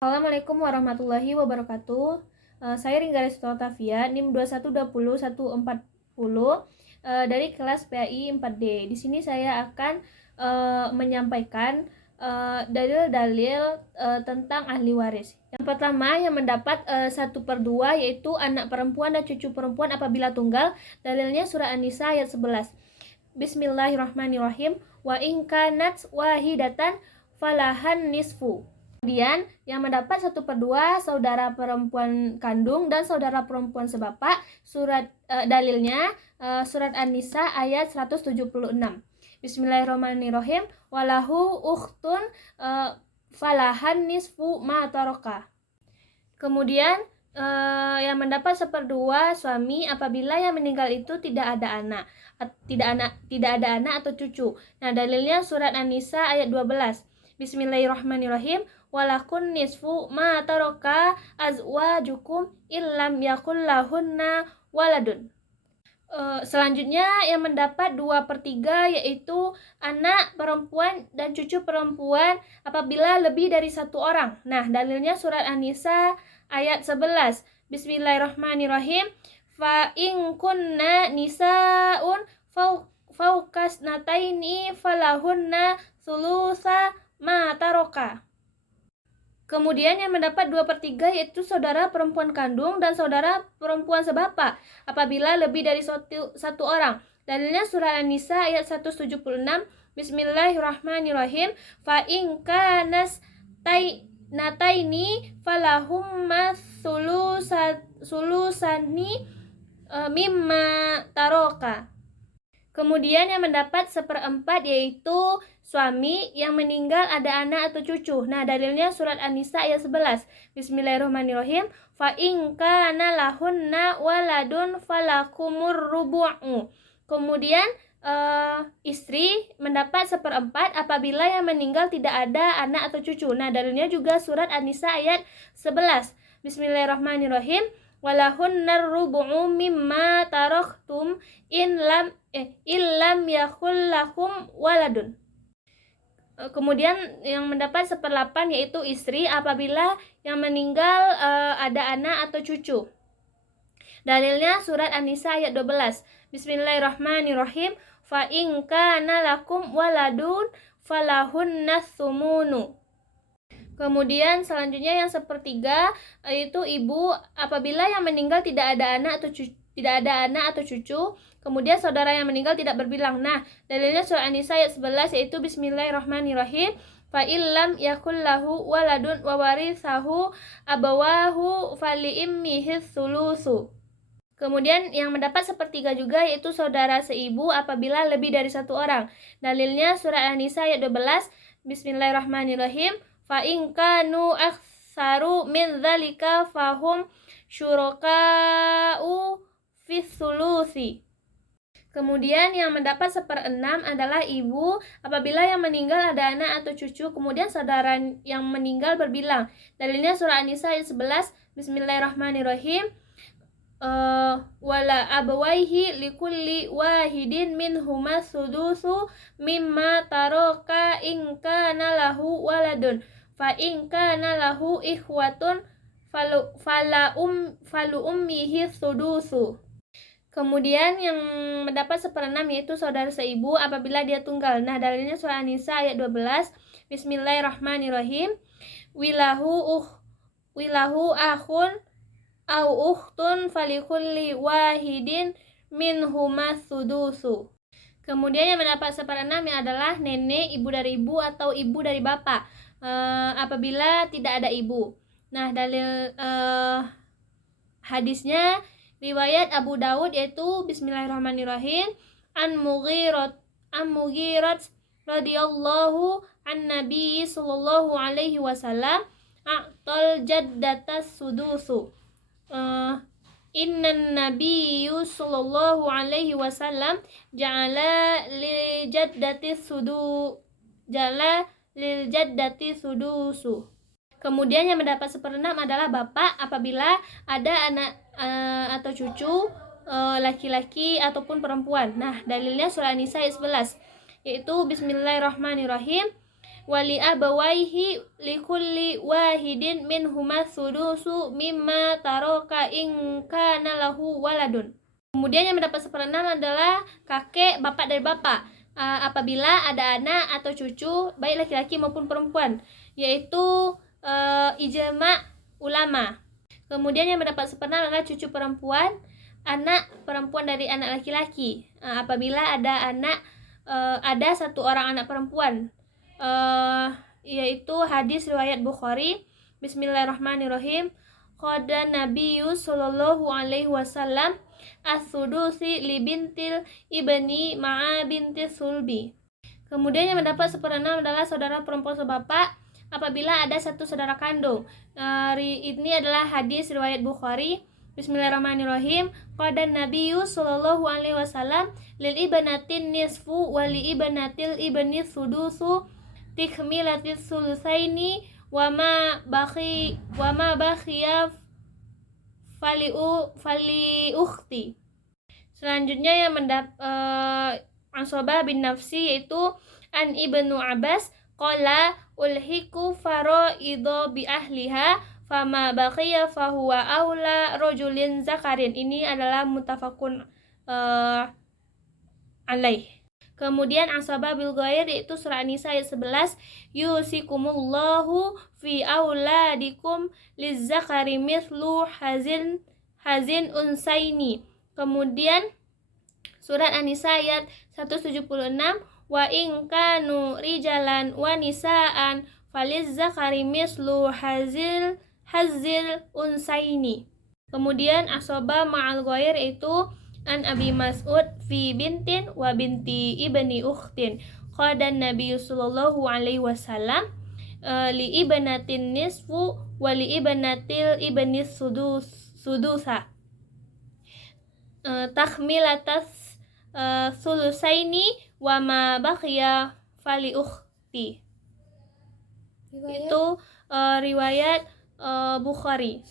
Assalamualaikum warahmatullahi wabarakatuh. Saya Ringga Restu Otavia, NIM 21201440 dari kelas PAI 4D. Di sini saya akan menyampaikan dalil-dalil tentang ahli waris. Yang pertama yang mendapat 1/2 yaitu anak perempuan dan cucu perempuan apabila tunggal. Dalilnya surah An-Nisa ayat 11. Bismillahirrahmanirrahim. Wa in kanat wahidatan falahan nisfu. Kemudian yang mendapat 1/2 saudara perempuan kandung dan saudara perempuan sebapak. Dalilnya surat An-Nisa ayat 176. Bismillahirrahmanirrahim. Walahu ukhtun falahan nisfu ma taraka. Kemudian yang mendapat 1/2 suami apabila yang meninggal itu tidak ada anak atau cucu. Nah, dalilnya surat An-Nisa ayat 12. Bismillahirrahmanirrahim. Walakun nisfu ma taraka azwajukum illam yakul lahunna waladun. Selanjutnya yang mendapat 2/3 yaitu anak perempuan dan cucu perempuan apabila lebih dari 1 orang. Nah, dalilnya surat An-Nisa ayat 11. Bismillahirrahmanirrahim. Fa in kunna nisaun faukas nataini falahunna sulusa ma taraka. Kemudian yang mendapat 2/3 yaitu saudara perempuan kandung dan saudara perempuan sebapak apabila lebih dari 1 orang. Dalilnya surah An-Nisa ayat 176. Bismillahirrahmanirrahim. Fa in kanas nataini falahumma sulusani mimma taroka. Kemudian yang mendapat 1/4 yaitu suami yang meninggal ada anak atau cucu. Nah, dalilnya surat An-Nisa ayat 11. Bismillahirrahmanirrahim. Fa in kana lahunna waladun falakumur rubu'u. Kemudian istri mendapat 1/4 apabila yang meninggal tidak ada anak atau cucu. Nah, dalilnya juga surat An-Nisa ayat 11. Bismillahirrahmanirrahim. Walahunnar rubu'u mimma taraktum illam yakul lakum waladun. Kemudian yang mendapat 1/8 yaitu istri apabila yang meninggal ada anak atau cucu. Dalilnya surat An-Nisa ayat 12. Bismillahirrahmanirrahim. Fa in kana lakum waladun falahunna tsumunu. Kemudian selanjutnya yang 1/3 yaitu ibu apabila yang meninggal tidak ada anak atau cucu, kemudian saudara yang meninggal tidak berbilang. Nah, dalilnya surah An-Nisa ayat 11 yaitu Bismillahirrahmanirrahim. Fa illam yakul lahu waladun wa warithahu abawahu faliimmihi tsulusu. Kemudian yang mendapat 1/3 juga yaitu saudara seibu apabila lebih dari 1 orang. Dalilnya surah An-Nisa ayat 12. Bismillahirrahmanirrahim. Fa in kanu aktsaru min dzalika fahum syuraka'u fis sulusi. Kemudian yang mendapat 1/6 adalah ibu apabila yang meninggal ada anak atau cucu, kemudian saudara yang meninggal berbilang. Dalilnya surah An-Nisa ayat 11. Bismillahirrahmanirrahim. Wala abawaihi likulli wahidin minhuma sudusu mimma taraka in kana lahu waladun fa in kana lahu ikhwatun falu ummihi sudusu. Kemudian yang mendapat 1/6 yaitu saudara seibu apabila dia tunggal. Nah, dalilnya surah An-Nisa ayat 12. Bismillahirrahmanirrahim. Wilahu akhun au ukhtun falikulli wahidin minhuma sudusu. Kemudian yang mendapat 1/6 adalah nenek, ibu dari ibu atau ibu dari bapak apabila tidak ada ibu. Nah, dalil hadisnya riwayat Abu Dawud yaitu Bismillahirrahmanirrahim. An Mughirat radhiyallahu an Nabi sallallahu alaihi wasallam a'tal jaddatas sudusu. Innan nabiyyu sallallahu alaihi wasallam ja'ala lil jaddati sudusu. Kemudian yang mendapat 1/6 adalah bapak apabila ada anak atau cucu laki-laki ataupun perempuan. Nah, dalilnya surah An-Nisa ayat 11 yaitu Bismillahirrahmanirrahim. wali abawaihi likulli wahidin minhuma sudusu mimma taroka in kana lahu waladun. Kemudian yang mendapat 1/6 adalah kakek bapak dari bapak apabila ada anak atau cucu baik laki-laki maupun perempuan, yaitu ijma ulama. Kemudian yang mendapat 1/6 adalah cucu perempuan, anak perempuan dari anak laki-laki apabila ada satu orang anak perempuan, yaitu hadis riwayat Bukhari. Bismillahirrahmanirrahim. Qala Nabiyyu sallallahu alaihi wasallam as-sudusi li bintil ibni ma'a binti sulbi. Kemudian yang mendapat 1/6 adalah saudara perempuan sebapak apabila ada satu saudara kandung. Ini adalah hadis riwayat Bukhari. Bismillahirrahmanirrahim. Qala Nabiyyu sallallahu alaihi wasallam lil ibnatin nisfu wa li ibnatil ibni sudusu tikmilatis sulusaini wa ma bakhiya fali ukhti. Selanjutnya yang Ansobah bin Nafsi yaitu an Ibnu Abbas qala ulhiku faraido bi ahliha fama baqiya fahuwa aula rajulin zakarin. Ini adalah muttafaqun alaih. Kemudian Ansobah bil ghair yaitu surah An-Nisa ayat 11, yusikumullahu fi auladikum lizzakari mithlu hazin unsaini. Kemudian surat An-Nisa ayat 176, wa in kanu rijalan wa nisaan falizzakari mithlu hazil unsaini. Kemudian Ansobah ma'al ghair yaitu an Abi Mas'ud fi bintin wa binti ibni ukhtin. Qala Nabi sallallahu alaihi wasallam li ibnatin nisfu wa li ibnatil ibni sudusa takhmilatas sulusaini wa ma baqiya fali ukhti. Itu riwayat Bukhari.